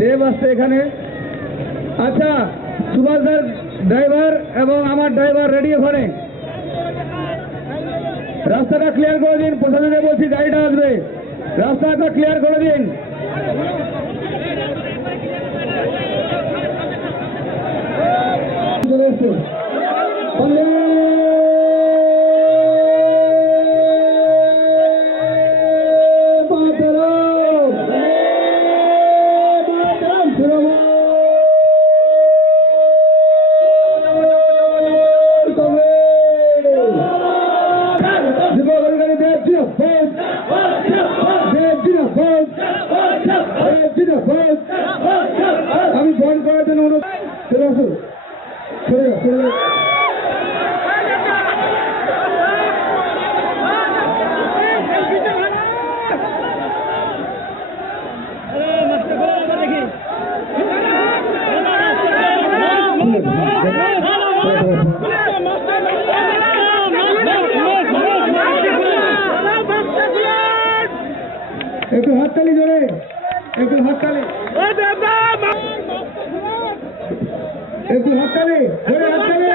দেব আসছে এখানে। আচ্ছা, সুভাষদার ড্রাইভার এবং আমার ড্রাইভার রেডি ওখানে। রাস্তাটা ক্লিয়ার করে দিন, প্রশাসনকে বলছি গাড়িটা আসবে, রাস্তাটা ক্লিয়ার করে দিন। চলে এসছে আমি বন্ধ করার জন্য অনুরোধ। চলে আসুন, সরে যাও, সরে যাও। একটু হাততালি জোরে, একটু হাততালি, একটু হাততালি জোরে, হাততালি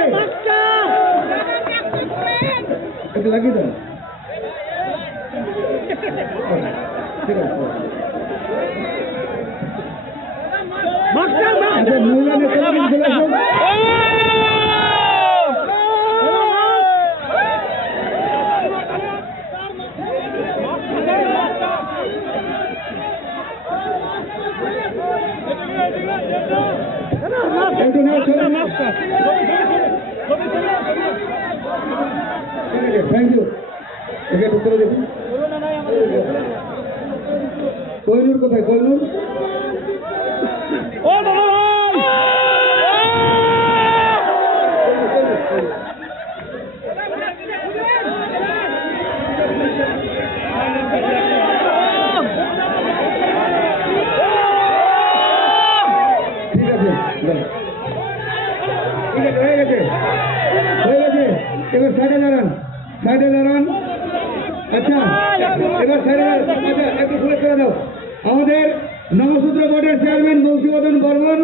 একটু লাগিয়ে দেন। ঠিক আছে, মহিলা নেতা চলে আসুন। Thank you. একে উত্তরে দেখুন। কোহিনুর কোথায়? কোহিনুর হয়ে গেছে, হয়ে গেছে। এবার সাইডে দাঁড়ান, সাইডে দাঁড়ান। আচ্ছা, এবার সাইডে, আচ্ছা একটু ফুলে করে দাও। আমাদের নবসূত্র বোর্ডের চেয়ারম্যান বংশীবর্ধন বর্মন,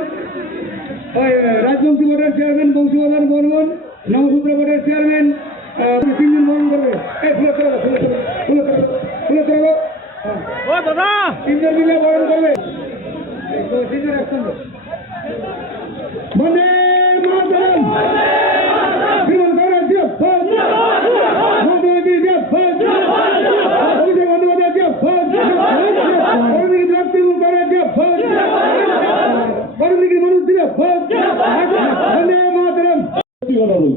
রাজবংশী বোর্ডের চেয়ারম্যান বংশীবর্ধন বর্মন, নবসূত্র বোর্ডের চেয়ারম্যান তিনজন বরণ করবে। এই ফুলে করে দাও, ফুলে ফুলে ফুলে করে দাও। তিনজন মিলে বরণ করবে। তিনজন একসঙ্গে বন্দে মাতরম, বিমান করার দিও ফোন, মোদী দিও ফোন, অভিষেক বন্দ্যোপাধ্যায় দিও ফোন, কর্মী প্রাপ্তি করার দিও ফোন, কর্মী মানুষ দিও ফোন, বন্দে মাতরম। কথা বলি,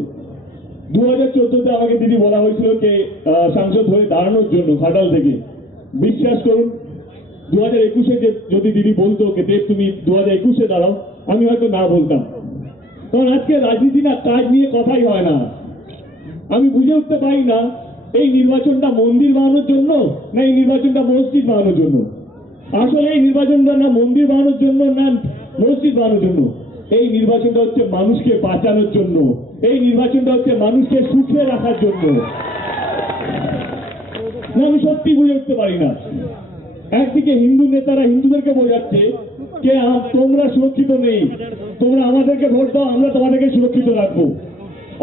2014-তে আমাকে দিদি বলা হয়েছিল যে সাংসদ হয়ে দাঁড়ানোর জন্য ঘাটাল থেকে। বিশ্বাস করুন, 2021-এ যদি দিদি বলতো যে দেব তুমি 2021-এ দাঁড়াও, আমি হয়তো না বলতাম। কারণ আজকে রাজনীতি না, কাজ নিয়ে কথাই হয় না। আমি বুঝে উঠতে পারি না এই নির্বাচনটা মন্দির বানানোর জন্য না এই নির্বাচনটা মসজিদ বানানোর জন্য। আসলে এই নির্বাচনটা না মন্দির বানানোর জন্য না মসজিদ বানানোর জন্য। এই নির্বাচনটা হচ্ছে মানুষকে বাঁচানোর জন্য, এই নির্বাচনটা হচ্ছে মানুষকে সুখে রাখার জন্য। আমি সত্যি বুঝে উঠতে পারি না। একদিকে হিন্দু নেতারা হিন্দুদেরকে বোঝাচ্ছে যে তোমরা সুরক্ষিত নেই, তোমরা আমাদেরকে ভোট দাও, আমরা তোমাদেরকে সুরক্ষিত রাখবো।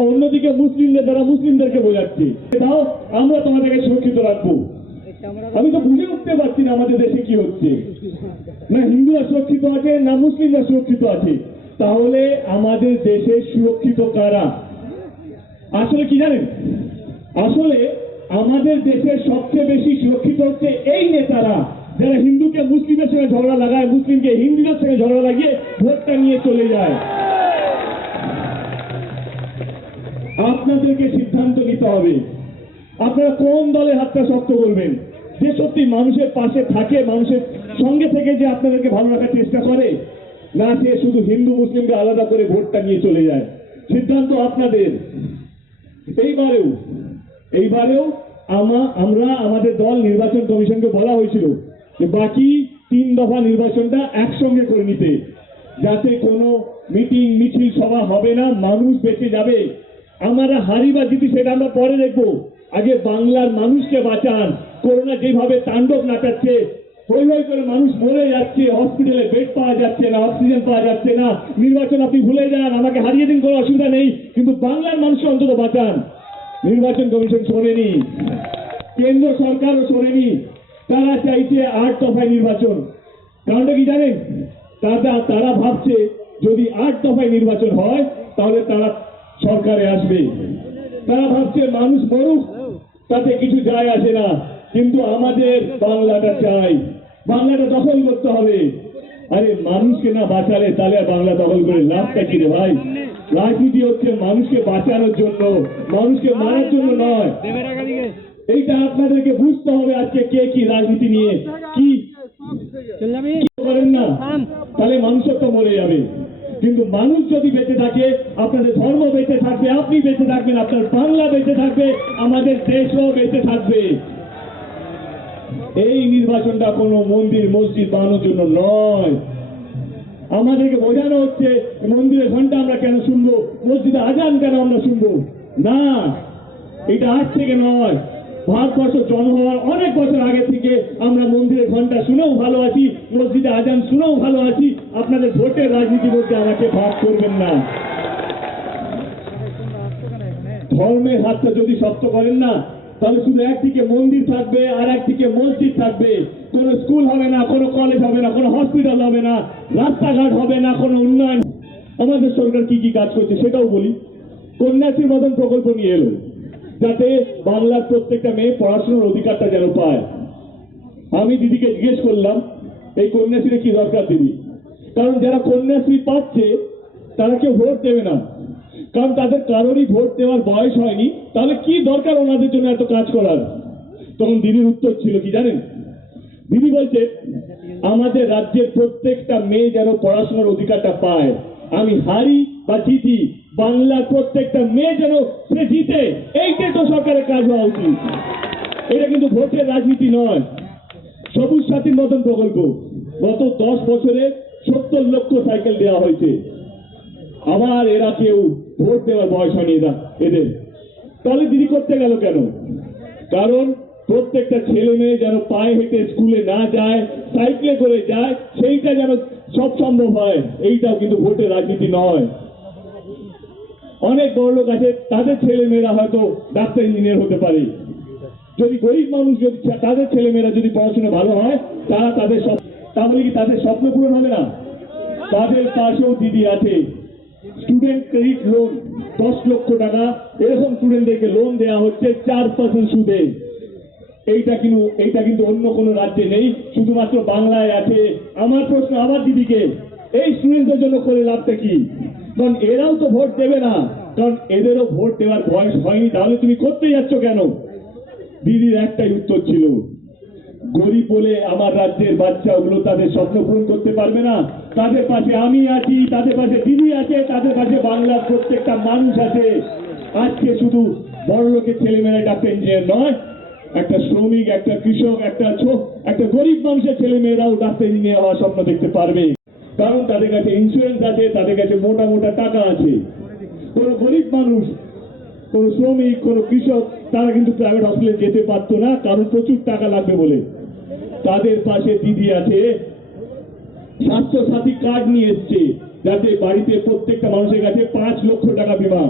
অন্যদিকে মুসলিম নেতারা মুসলিমদেরকে বোঝাচ্ছে দাও, আমরা তোমাদেরকে সুরক্ষিত রাখবো। আমি তো বুঝে উঠতে পারছি না আমাদের দেশে কি হচ্ছে। না হিন্দুরা সুরক্ষিত আছে না মুসলিমরা সুরক্ষিত আছে। তাহলে আমাদের দেশে সুরক্ষিত কারা? আসলে কি জানেন, আসলে আমাদের দেশের সবচেয়ে বেশি সুরক্ষিত হচ্ছে এই নেতারা যারা হিন্দুকে মুসলিমের সঙ্গে ঝগড়া লাগায়, মুসলিমকে হিন্দুদের সঙ্গে ঝগড়া লাগিয়ে ভোটটা নিয়ে চলে যায়। আপনাদেরকে সিদ্ধান্ত নিতে হবে আপনারা কোন দলের হাতটা শক্ত করবেন, যে সত্যি মানুষের পাশে থাকে, মানুষের সঙ্গে থেকে যে আপনাদেরকে ভালো রাখার চেষ্টা করে, না সে শুধু হিন্দু মুসলিমকে আলাদা করে ভোটটা নিয়ে চলে যায়। সিদ্ধান্ত আপনাদের। এইবারেও আমরা আমাদের দল নির্বাচন কমিশনকে বলা হয়েছিল যে বাকি 3 দফা নির্বাচনটা একসঙ্গে করে নিতে, যাতে কোনো মিটিং মিছিল সভা হবে না, মানুষ বেঁচে যাবে। আমরা হারি বা জিতি সেটা আমরা পরে দেখবো, আগে বাংলার মানুষকে বাঁচান। করোনা যেভাবে তাণ্ডব নাচাচ্ছে, হই হই করে মানুষ মরে যাচ্ছে, হসপিটালে বেড পাওয়া যাচ্ছে না, অক্সিজেন পাওয়া যাচ্ছে না। নির্বাচন আপনি ভুলে যান, আমাকে হারিয়ে দিন, কোনো অসুবিধা নেই, কিন্তু বাংলার মানুষকে অন্তত বাঁচান। নির্বাচন কমিশন শোনেনি, কেন্দ্র সরকারও শোনেনি, তারা চাইছে 8 দফায় নির্বাচন। কারণটা কি জানেন? তারা ভাবছে যদি 8 দফায় নির্বাচন হয় তাহলে তারা সরকারে আসবে। তারা ভাবছে মানুষ মরুক, তাতে কিছু যায় আসে না, কিন্তু আমাদের বাংলাটা চাই, বাংলাটা দখল করতে হবে। আরে মানুষকে না বাঁচালে তাহলে আর বাংলা দখল করে লাভটা কি রে ভাই? রাজনীতি হচ্ছে মানুষকে বাঁচানোর জন্য, মানুষকে মারার জন্য নয়। এইটা আপনাদেরকে বুঝতে হবে। আজকে কে কি রাজনীতি নিয়ে কি করেন না, তাহলে মানুষও তো মরে যাবে। কিন্তু মানুষ যদি বেঁচে থাকে, আপনাদের ধর্ম বেঁচে থাকবে, আপনি বেঁচে থাকবেন, আপনার বাংলা বেঁচে থাকবে, আমাদের দেশও বেঁচে থাকবে। এই নির্বাচনটা কোনো মন্দির মসজিদ বানানোর জন্য নয়। আমাদেরকে বোঝানো হচ্ছে মন্দিরের ঘন্টা আমরা কেন শুনবো, মসজিদে আজান কেন আমরা শুনবো না। এটা আজ থেকে নয়, ভারতবর্ষ জন্ম হওয়ার অনেক বছর আগে থেকে আমরা মন্দিরের ঘন্টা শুনেও ভালো আছি, মসজিদে আজান শুনেও ভালো আছি। আপনাদের ভোটের রাজনীতি বলতে আমাকে ভাগ করবেন না। ধর্মের হাতটা যদি শক্ত করেন না, তাহলে শুধু একদিকে মন্দির থাকবে আর একদিকে মসজিদ থাকবে। কোনো স্কুল হবে না, কোনো কলেজ হবে না, কোনো হসপিটাল হবে না, রাস্তাঘাট হবে না, কোনো উন্নয়ন। আমাদের সরকার কি কি কাজ করছে সেটাও বলি। কন্যাশ্রীর মতন প্রকল্প নিয়ে এলো, যাতে বাংলার প্রত্যেকটা মেয়ে পড়াশোনার অধিকারটা যেন পায়। আমি দিদিকে জিজ্ঞেস করলাম, এই কন্যাশ্রীর কি দরকার দিদি? কারণ যারা কন্যাশ্রী পাচ্ছে তারা কেউ ভোট দেবে না, কারণ তাদের কারোরই ভোট দেওয়ার বয়স হয়নি, তাহলে কি দরকার ওনাদের জন্য এত কাজ করার? তখন দিদির উত্তর ছিল কি জানেন? দিদি বলছে, আমাদের রাজ্যের প্রত্যেকটা মেয়ে যেন পড়াশোনার অধিকারটা পায়। আমি হারি বা জিতি, বাংলার প্রত্যেকটা মেয়ে যেন সে জিতে, এইটাই তো সরকারের কাজ হওয়া উচিত। এটা কিন্তু ভোটের রাজনীতি নয়। সবুজ সাথীর মতন প্রকল্প গত 10 বছরে 70 লক্ষ সাইকেল দেওয়া হয়েছে। আবার এরা কেউ ভোট দেওয়ার বয়স হয়নি এদের, তাহলে দিদি করতে গেল কেন? কারণ প্রত্যেকটা ছেলে মেয়ে যেন পায়ে হেঁটে স্কুলে না যায়, সাইকেলে করে যায়, সেইটা যেন সব সম্ভব হয়। এইটাও কিন্তু ভোটের রাজনীতি নয়। অনেক বড় লোক আছে, তাদের ছেলে মেয়েরা হয়তো ডাক্তার ইঞ্জিনিয়ার হতে পারে। যদি গরিব মানুষ, যদি তাদের ছেলে মেয়েরা যদি পড়াশোনা ভালো হয়, তারা তাদের তাহলে কি তাদের স্বপ্ন পূরণ হবে না? তাদের পাশেও দিদি আছে, স্টুডেন্ট ক্রেডিট লোন 10 লক্ষ টাকা, এরকম স্টুডেন্টদেরকে লোন দেওয়া হচ্ছে 4% সুদে। এইটা কিন্তু অন্য কোনো রাজ্যে নেই, শুধুমাত্র বাংলায় আছে। আমার প্রশ্ন আবার দিদিকে, এই স্টুডেন্টদের জন্য করে লাভটা কি? কারণ এরাও তো ভোট দেবে না, কারণ এদেরও ভোট দেওয়ার বয়স হয়নি, তাহলে তুমি করতে যাচ্ছ কেন? দিদির একটাই উত্তর ছিল, গরিব বলে আমার রাজ্যের বাচ্চাগুলো তাদের স্বপ্ন পূরণ করতে পারবে না। তাদের পাশে আমি আছি, তাদের পাশে দিদি আছে, তাদের পাশে বাংলার প্রত্যেকটা মানুষ আছে। আজকে শুধু বড় লোকের ছেলেমেয়েরা ডাক্তার ইঞ্জিনিয়ার নয়, একটা শ্রমিক, একটা কৃষক, একটা গরিব মানুষের ছেলেমেয়েরাও ডাক্তার ইঞ্জিনিয়ার হওয়ার স্বপ্ন দেখতে পারবে। কারণ তাদের কাছে ইন্স্যুরেন্স আছে, তাদের কাছে মোটা মোটা টাকা আছে। কোন গরিব মানুষ, কোন শ্রমিক, কোন কৃষক, তারা কিন্তু প্রাইভেট হসপিটালে যেতে পারতো না, কারণ প্রচুর টাকা লাগবে বলে। তাদের পাশে দিদি আছে, স্বাস্থ্য সাথী কার্ড নিয়ে এসছে, যাতে বাড়িতে প্রত্যেকটা মানুষের কাছে 5 লক্ষ টাকা বিমা।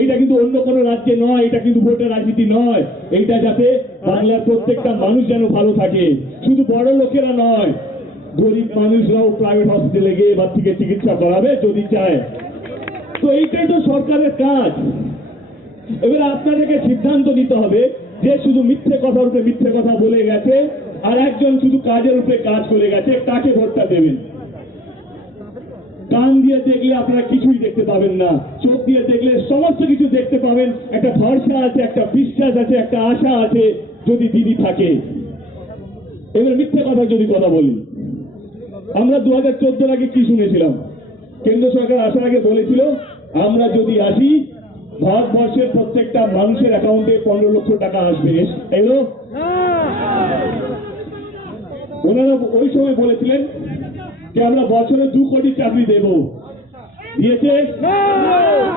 এইটা কিন্তু অন্য কোনো রাজ্যে নয়, এটা কিন্তু ভোটের রাজনীতি নয়। এইটা যাতে বাংলার প্রত্যেকটা মানুষ যেন ভালো থাকে, শুধু বড় লোকেরা নয়, গরিব মানুষরাও প্রাইভেট হসপিটালে গিয়ে এবার থেকে চিকিৎসা করাবে যদি চায়। তো এইটাই তো সরকারের কাজ। এবার আপনাদেরকে সিদ্ধান্ত নিতে হবে যে শুধু মিথ্যে কথার উপরে মিথ্যে কথা বলে গেছে, আর একজন শুধু কাজের উপরে কাজ করে গেছে, কাকে ভোটটা দেবেন? কান দিয়ে দেখলে আপনারা কিছুই দেখতে পাবেন না, চোখ দিয়ে দেখলে সমস্ত কিছু দেখতে পাবেন। একটা ভরসা আছে, একটা বিশ্বাস আছে, একটা আশা আছে যদি দিদি থাকে। এবার মিথ্যে কথা যদি কথা বলি, আমরা 2014 আগে কি শুনেছিলাম? কেন্দ্র সরকার আসার আগে বলেছিল, আমরা যদি আসি ভারতবর্ষের প্রত্যেকটা মানুষের অ্যাকাউন্টে 15 লক্ষ টাকা আসবে। এলো? ওনারা ওই সময় বলেছিলেন যে আমরা বছরে 2 কোটি চাকরি দেব। দিয়েছে?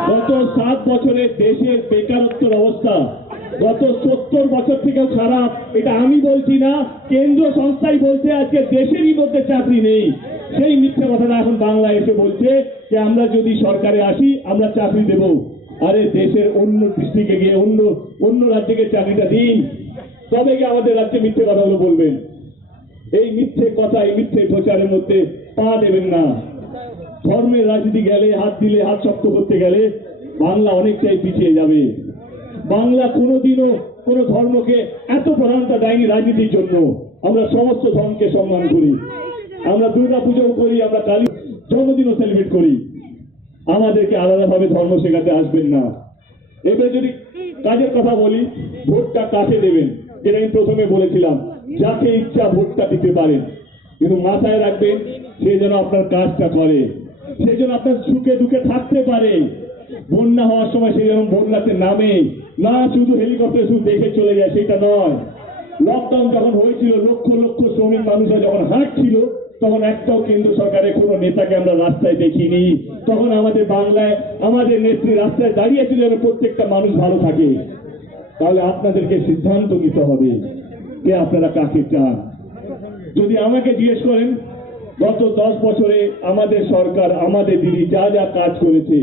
গত 7 বছরে দেশের বেকারত্বের অবস্থা গত 70 বছর থেকেও খারাপ। এটা আমি বলছি না, কেন্দ্র সংস্থাই বলছে আজকে দেশেরই মধ্যে চাকরি নেই। সেই মিথ্যা কথাটা এখন বাংলায় এসে বলছে যে আমরা যদি সরকারে আসি আমরা চাকরি দেব। আরে দেশের অন্য ডিস্ট্রিক্টে গিয়ে অন্য রাজ্যকে চাকরিটা দিন, তবে কি আমাদের রাজ্যে মিথ্যে কথাগুলো বলবেন। এই মিথ্যে কথা, এই মিথ্যে প্রচারের মধ্যে পা দেবেন না। ধর্মের রাজনীতি গেলে, হাত দিলে, হাত শক্ত করতে গেলে বাংলা অনেকটাই পিছিয়ে যাবে। বাংলা কোনোদিনও কোনো ধর্মকে এত প্রধানতা দেয়নি রাজনীতির জন্য। আমরা সমস্ত ধর্মকে সম্মান করি, আমরা দুর্গা পুজো করি, আমরা কালী জন্মদিনও সেলিব্রেট করি। আমাদেরকে আলাদাভাবে ধর্ম শেখাতে আসবেন না। এবার যদি কাজের কথা বলি, ভোটটা কাকে দেবেন, যেটা আমি প্রথমে বলেছিলাম, যাকে ইচ্ছা ভোটটা দিতে পারেন, কিন্তু মাথায় রাখবেন সে যেন আপনার কাজটা করে, সে যেন আপনার সুখে দুঃখে থাকতে পারে। বন্যা হওয়ার সময় সে যেন বন্যাতে নামে না, শুধু হেলিকপ্টার শুধু দেখে চলে যায় সেটা নয়। লকডাউন যখন হয়েছিল, লক্ষ লক্ষ শ্রমিক মানুষরা যখন হাঁটছিল, তখন একটাও কেন্দ্র সরকারের কোনো নেতাকে আমরা রাস্তায় দেখিনি। তখন আমাদের বাংলায় আমাদের নেত্রী রাস্তায় দাঁড়িয়েছিল যেন প্রত্যেকটা মানুষ ভালো থাকে। তাহলে আপনাদেরকে সিদ্ধান্ত নিতে হবে যে আপনারা কাকে চান। যদি আমাকে জিজ্ঞেস করেন, গত 10 বছরে আমাদের সরকার, আমাদের দিদি যা যা কাজ করেছে,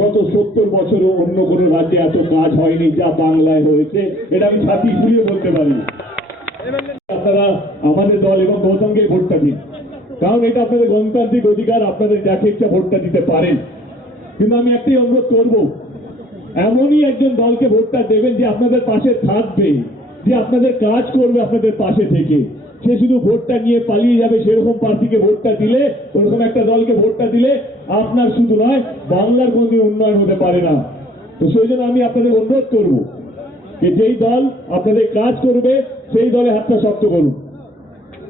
গত 70 বছরও অন্য কোনো রাজ্যে এত কাজ হয়নি যা বাংলায় হয়েছে। এটা আমি ছাতি ফুলিয়ে বলতে পারি। আপনারা আমাদের দল এবং গৌতমকে ভোটটা দিন, কারণ এটা আপনাদের গণতান্ত্রিক অধিকার, আপনাদের যাকে ইচ্ছা ভোটটা দিতে পারেন। কিন্তু আমি একটাই অনুরোধ করব, এমনই একজন দলকে ভোটটা দেবেন যে আপনাদের পাশে থাকবে, যে আপনাদের কাজ করবে আপনাদের পাশে থেকে। সে শুধু ভোটটা নিয়ে পালিয়ে যাবে সেরকম প্রার্থীকে ভোটটা দিলে, ওরকম একটা দলকে ভোটটা দিলে আপনার শুধু নয় বাংলার কোনদিন উন্নয়ন হতে পারে না। তো সেই জন্য আমি আপনাদের অনুরোধ করব যে যেই দল আপনাদের কাজ করবে সেই দলে হাতটা শক্ত করুন।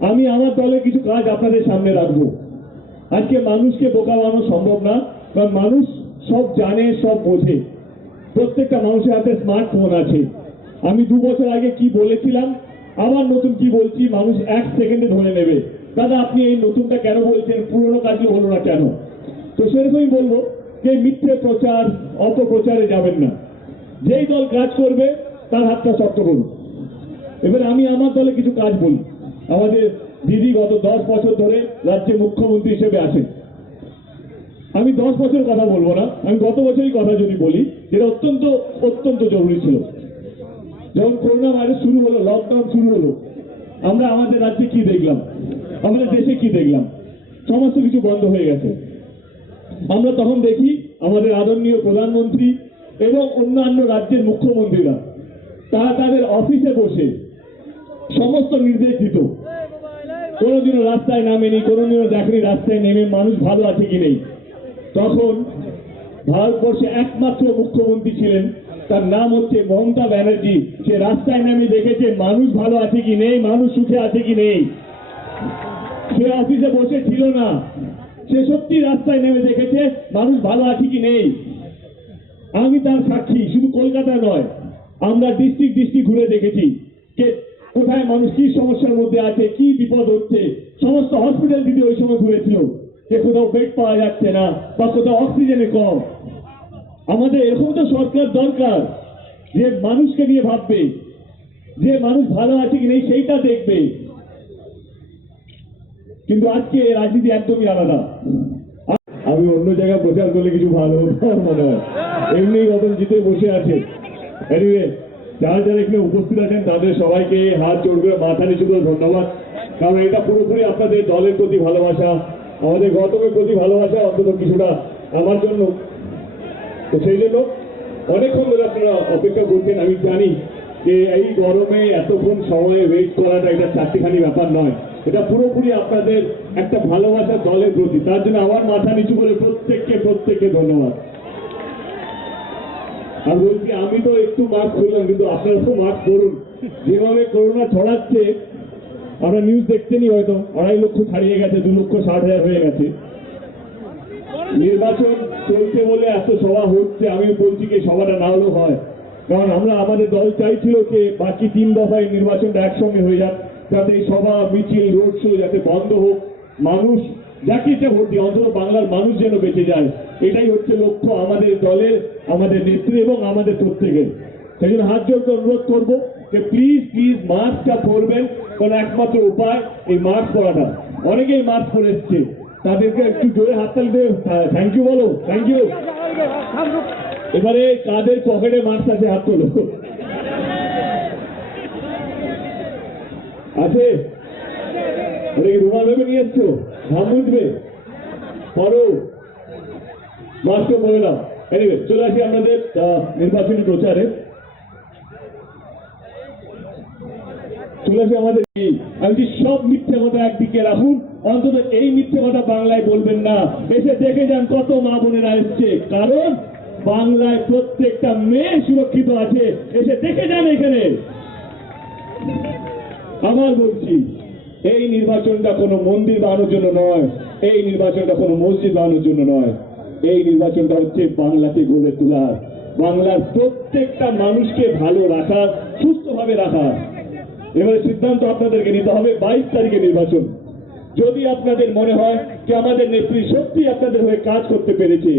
আমি আমার দলে কিছু কাজ আপনাদের সামনে রাখবো। আজকে মানুষকে বোকা বানানো সম্ভব না, কারণ মানুষ সব জানে, সব বোঝে। প্রত্যেকটা মানুষের হাতে স্মার্টফোন আছে। আমি 2 বছর আগে কি বলেছিলাম, আবার নতুন কি বলছি, মানুষ 1 সেকেন্ডে ধরে নেবে। দাদা আপনি এই নতুনটা কেন বলছেন, পুরনো কাজগুলো হলো না কেন? তো সেরকমই বলবো যে মিথ্যে প্রচার, অপপ্রচারে যাবেন না। যেই দল কাজ করবে তার হাতটা শক্ত করুন। এবার আমি আমার দলে কিছু কাজ বলি। আমাদের দিদি গত 10 বছর ধরে রাজ্যে মুখ্যমন্ত্রী হিসেবে আছেন। আমি 10 বছর কথা বলবো না, আমি গত বছরই কথা যদি বলি, যেটা অত্যন্ত অত্যন্ত জরুরি ছিল। যখন করোনা ভাইরাস শুরু হলো, লকডাউন শুরু হলো, আমরা আমাদের রাজ্যে কি দেখলাম, আমাদের দেশে কি দেখলাম, সমস্ত কিছু বন্ধ হয়ে গেছে। আমরা তখন দেখি আমাদের আদরণীয় প্রধানমন্ত্রী এবং অন্যান্য রাজ্যের মুখ্যমন্ত্রীরা তারা তাদের অফিসে বসে সমস্ত নির্দেশ দিত। কোনোদিনও রাস্তায় নামেনি, কোনোদিনও দেখেনি রাস্তায় নেমে মানুষ ভালো আছে কি নেই। তখন ভারতবর্ষে একমাত্র মুখ্যমন্ত্রী ছিলেন, তার নাম হচ্ছে মমতা ব্যানার্জি। সে রাস্তায় নামে দেখেছে মানুষ ভালো আছে কি নেই, মানুষ সুখে আছে কি নেই। সে অফিসে বসে ছিল না, সে সত্যি রাস্তায় নেমে দেখেছে মানুষ ভালো আছে কি নেই। আমি তার সাক্ষী। শুধু কলকাতা নয়, আমরা ডিস্ট্রিক্ট ঘুরে দেখেছি যে কোথায় মানুষ কি সমস্যার মধ্যে আছে, কি বিপদ হচ্ছে। সমস্ত হসপিটাল দিদি ওই সময় ঘুরেছিল যে কোথাও বেড পাওয়া যাচ্ছে না বা কোথাও অক্সিজেনে কম। আমাদের এরকম তো সরকার দরকার যে মানুষকে নিয়ে ভাববে, যে মানুষ ভালো আছে কি নেই সেইটা দেখবে। কিন্তু আজকে রাজনীতি একদমই আলাদা। আমি অন্য জায়গায় প্রচার করলে কিছু ভালো হতো মনে হয়, এমনি গতম জিতে বসে আছে। এনিওয়ে, যারা যারা এখানে উপস্থিত আছেন তাদের সবাইকে হাত জোড় করে মাথা নিচু করে ধন্যবাদ, কারণ এটা পুরোপুরি আপনাদের দলের প্রতি ভালোবাসা, আমাদের গৌতমের প্রতি ভালোবাসা, অন্তত কিছুটা আমার জন্য। তো সেই জন্য অনেকক্ষণ ধরে আপনারা অপেক্ষা করছেন। আমি জানি যে এই গরমে এতক্ষণ সময়ে ওয়েট করাটা এটা চারটিখানি ব্যাপার নয়, এটা পুরোপুরি আপনাদের একটা ভালোবাসা দলের প্রতি। তার জন্য আমার মাথা নিচু করে প্রত্যেককে ধন্যবাদ। আর বলছি, আমি তো একটু মাস্ক খুললাম, কিন্তু আপনারা তো মাস্ক করুন। যেভাবে করোনা ছড়াচ্ছে, আমরা নিউজ দেখতেনই, হয়তো 2.5 লক্ষ ছাড়িয়ে গেছে, 2,60,000 হয়ে গেছে। নির্বাচন চলছে বলে এত সভা হচ্ছে। আমি বলছি যে সভাটা না হলেও হয়, কারণ আমরা আমাদের দল চাইছিল যে বাকি 3 দফায় নির্বাচনটা একসঙ্গে হয়ে যাক, যাতে এই সভা মিছিল রোড শো যাতে বন্ধ হোক, মানুষ যাকে ইচ্ছা ভোট দিয়ে অন্তত বাংলার মানুষ যেন বেঁচে যায়। এটাই হচ্ছে লক্ষ্য আমাদের দলের, আমাদের নেত্রী এবং আমাদের প্রত্যেকের। সেই জন্য হাত জোর করে অনুরোধ করবো যে প্লিজ প্লিজ মাস্কটা পরবেন, কারণ একমাত্র উপায় এই মাস্ক পরাটা। অনেকেই মাস্ক পরে এসছে, তাদেরকে একটু জোরে হাততালি দিয়ে থ্যাংক ইউ বলো, থ্যাংক ইউ। এবারে কাদের পকেটে মাস্ক আছে হাত তোলো। আছে? ওরা কি রুমাল ভেবে নিয়ে এসছো? ঘাম বুঝবে পরো, মাস্কও পরে নাও। এনিওয়ে, চলে আসি আপনাদের নির্বাচনী প্রচারে। চলে আসি আমাদের আমি সব মিথ্যে কথা একদিকে রাখুন, অন্তত এই মিথ্যে কথা বাংলায় বলবেন না। এসে দেখে যান কত মা বোনেরা এসছে, কারণ বাংলায় প্রত্যেকটা মেয়ে সুরক্ষিত আছে। এসে দেখে যান এখানে। আবার বলছি, এই নির্বাচনটা কোনো মন্দির বানানোর জন্য নয়, এই নির্বাচনটা কোনো মসজিদ বানানোর জন্য নয়, এই নির্বাচনটা হচ্ছে বাংলাকে গড়ে তোলার, বাংলার প্রত্যেকটা মানুষকে ভালো রাখার, সুস্থভাবে রাখার। এবারে সিদ্ধান্ত আপনাদেরকে নিতে হবে। 22 তারিখে নির্বাচন। যদি আপনাদের মনে হয় যে আমাদের নেত্রী সত্যি আপনাদের হয়ে কাজ করতে পেরেছে,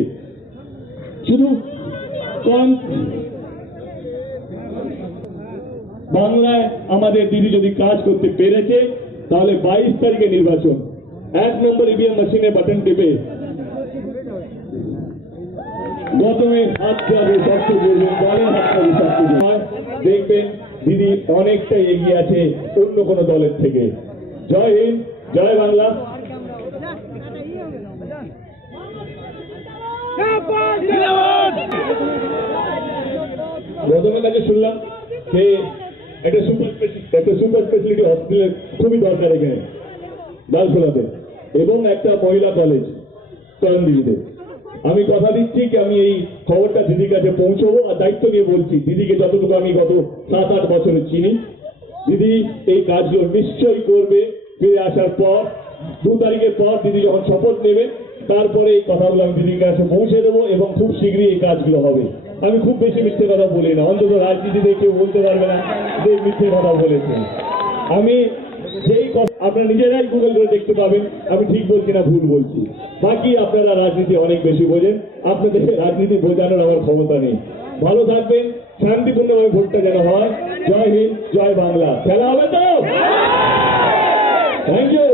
শুধু কম বাংলায় আমাদের দিদি যদি কাজ করতে পেরেছে, তাহলে 22 তারিখে নির্বাচন। 1 নম্বর ইভিএম মেশিনে বাটন টিপে গতমে হাত যাবে, শক্ত করবেন, দলের হাত যাবে, শক্ত করবেন। দেখবেন দিদি অনেকটাই এগিয়ে আছে অন্য কোনো দলের থেকে। জয় হিন্দ, জয় বাংলা। গতমের কাছে শুনলাম যে একটা সুপার স্পেশালিটি হসপিটালের খুবই দরকার এখানে লালখোলাতে, এবং একটা মহিলা কলেজ চরণদিঘিতে। আমি কথা দিচ্ছি কি আমি এই খবরটা দিদির কাছে পৌঁছবো, আর দায়িত্ব নিয়ে বলছি, দিদিকে যতটুকু আমি গত 7-8 বছরে চিনি, দিদি এই কাজগুলো নিশ্চয়ই করবে। ফিরে আসার পর 2 তারিখের পর দিদি যখন শপথ নেবে, তারপরে এই কথাগুলো আমি দিদির কাছে পৌঁছে দেবো, এবং খুব শীঘ্রই এই কাজগুলো হবে। আমি খুব বেশি মিথ্যে কথা বলি না, অন্তত রাজনীতিতে কেউ বলতে পারবে না যে মিথ্যে কথা বলেছে। আমি যেই কথা আপনারা নিজেরাই গুগল করে দেখতে পাবেন আমি ঠিক বলছি না ভুল বলছি। বাকি আপনারা রাজনীতি অনেক বেশি বোঝেন, আপনাদের রাজনীতি বোঝানোর আমার ক্ষমতা নেই। ভালো থাকবেন, শান্তিপূর্ণভাবে ভোটটা যেন হয়। জয় হিন্দ, জয় বাংলা। খেলা হবে তো? Thank you.